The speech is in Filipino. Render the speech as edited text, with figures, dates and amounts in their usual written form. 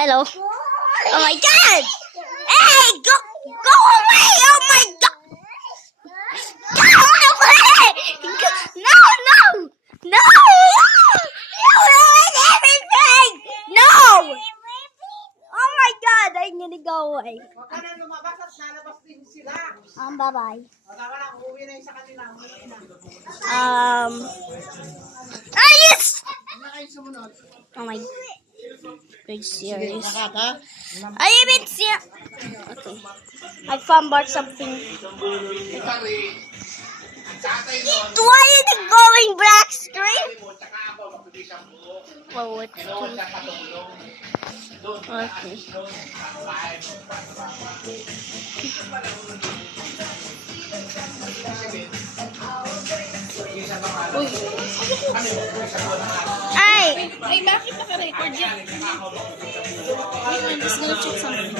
Hello. Oh my God! Hey, go away! Oh my God! Go away! No! No! You ruined everything! No! Oh my God! I'm gonna go away. Huwag ka na lumabas at lalabas din sila. Bye-bye. Tama na, uuwi na yung sa kanila. Uuwi na. Yes! Hindi na kayo sumunod. Oh my God, serious. Nakata? I even see. Okay. I found out something. Why is it going black screen? Oh, what's okay. Ay! Ay, bakit naka-record yan? Wait, I'm just gonna check something.